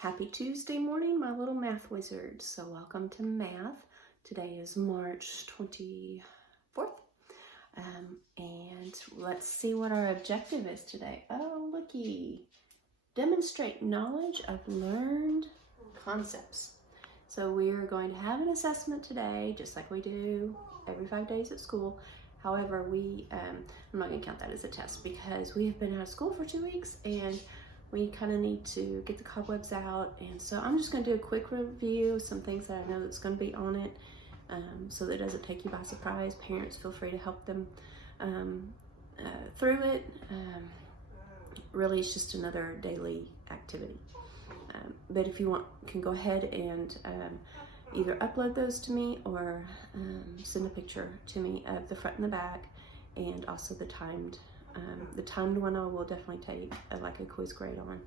Happy Tuesday morning, my little math wizards. So welcome to math. Today is March 24th. And let's see what our objective is today. Oh, looky. Demonstrate knowledge of learned concepts. So we are going to have an assessment today, just like we do every 5 days at school. However, I'm not going to count that as a test because we have been out of school for 2 weeks and we kind of need to get the cobwebs out. And so I'm just going to do a quick review, some things that I know that's going to be on it, so that it doesn't take you by surprise. Parents, feel free to help them through it. Really, it's just another daily activity. But if you want, you can go ahead and either upload those to me or send a picture to me of the front and the back, and also the timed one I will definitely take like a quiz grade on,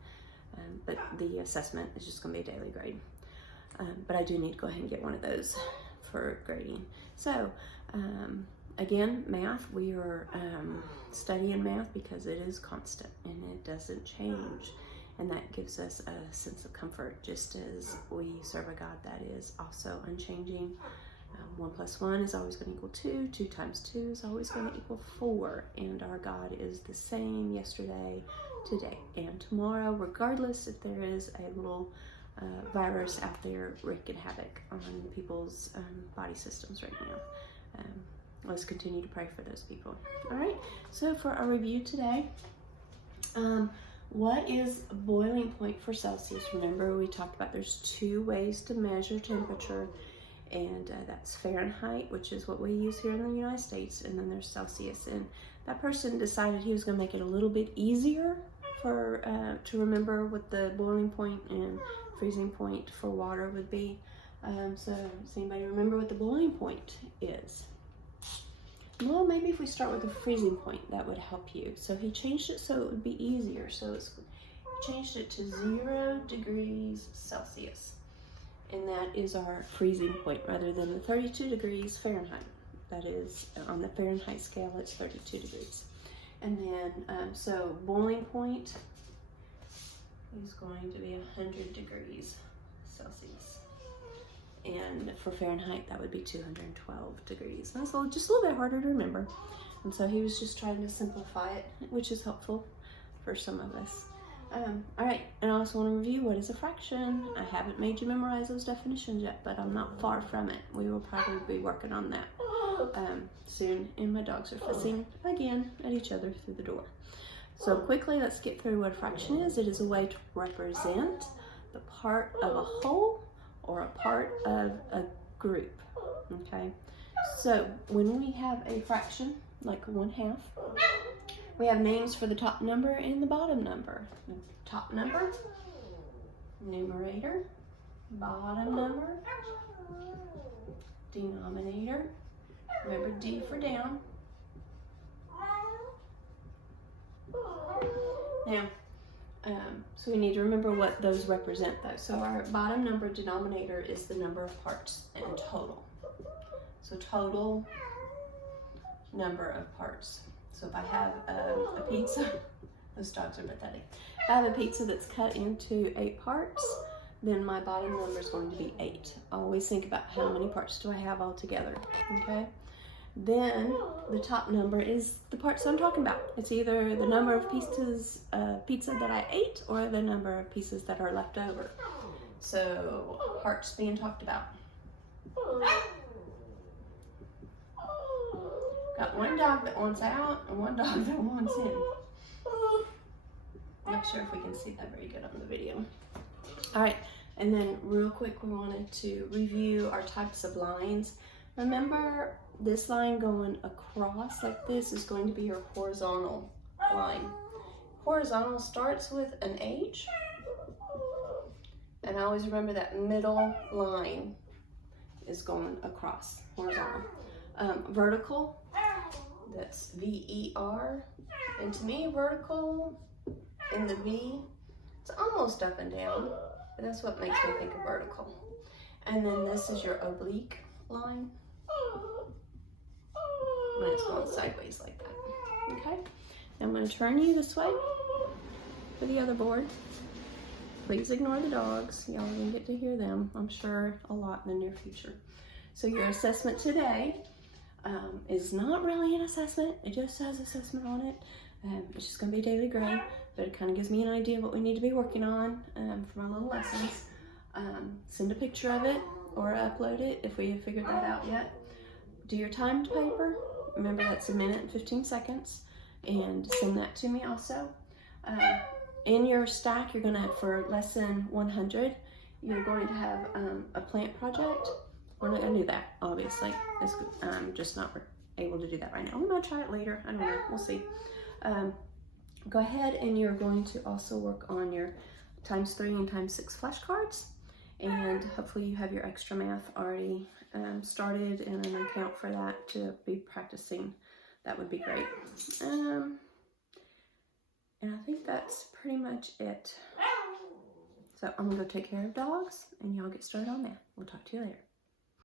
but the assessment is just going to be a daily grade. But I do need to go ahead and get one of those for grading. So again, math, we are studying math because it is constant and it doesn't change, and that gives us a sense of comfort, just as we serve a God that is also unchanging. 1 + 1 is always going to equal 2. 2 times 2 is always going to equal 4. And our God is the same yesterday, today, and tomorrow, regardless if there is a little virus out there wreaking havoc on people's body systems right now. Let's continue to pray for those people. All right, so for our review today, what is boiling point for Celsius? Remember, we talked about there's 2 ways to measure temperature. And that's Fahrenheit, which is what we use here in the United States, and then there's Celsius. And that person decided he was going to make it a little bit easier to remember what the boiling point and freezing point for water would be. So does anybody remember what the boiling point is? Well, maybe if we start with the freezing point, that would help you. So he changed it so it would be easier. So he changed it to 0 degrees Celsius. And that is our freezing point rather than the 32 degrees Fahrenheit. That is, on the Fahrenheit scale, it's 32 degrees. And then, so boiling point is going to be 100 degrees Celsius. And for Fahrenheit, that would be 212 degrees. That's just a little bit harder to remember. And so he was just trying to simplify it, which is helpful for some of us. All right, and I also want to review what is a fraction. I haven't made you memorize those definitions yet, but I'm not far from it. We will probably be working on that soon, and my dogs are fussing again at each other through the door. So quickly, let's get through what a fraction is. It is a way to represent the part of a whole or a part of a group, okay? So when we have a fraction, like 1/2, we have names for the top number and the bottom number. Top number, numerator, bottom number, denominator. Remember D for down. Now, so we need to remember what those represent though. So our bottom number, denominator, is the number of parts in total. So total number of parts. So if I have a pizza, those dogs are pathetic. If I have a pizza that's cut into 8 parts, then my bottom number is going to be 8. Always think about how many parts do I have all together, okay? Then the top number is the parts I'm talking about. It's either the number of pieces of pizza that I ate or the number of pieces that are left over. So parts being talked about. Got one dog that wants out and one dog that wants in. I'm not sure if we can see that very good on the video. All right, and then real quick, we wanted to review our types of lines. Remember, this line going across like this is going to be your horizontal line. Horizontal starts with an H, and always remember that middle line is going across, horizontal. Vertical, that's V-E-R, and to me, vertical in the V, it's almost up and down, but that's what makes me think of vertical. And then this is your oblique line, when it's going sideways like that, okay? I'm going to turn you this way for the other board. Please ignore the dogs. Y'all are gonna get to hear them, I'm sure, a lot in the near future. So your assessment today is not really an assessment. It just has assessment on it. It's just gonna be daily grade, but it kind of gives me an idea of what we need to be working on for my little lessons. Send a picture of it or upload it if we have figured that out yet. Do your timed paper. Remember, that's 1 minute and 15 seconds. And send that to me also. In your stack, you're gonna, for lesson 100, you're going to have a plant project. We're not gonna do that, obviously. I'm just not able to do that right now. We might try it later, I don't know, we'll see. Go ahead and you're going to also work on your ×3 and ×6 flashcards. And hopefully you have your extra math already started and an account for that to be practicing. That would be great. And I think that's pretty much it. So I'm gonna go take care of dogs and y'all get started on that. We'll talk to you later.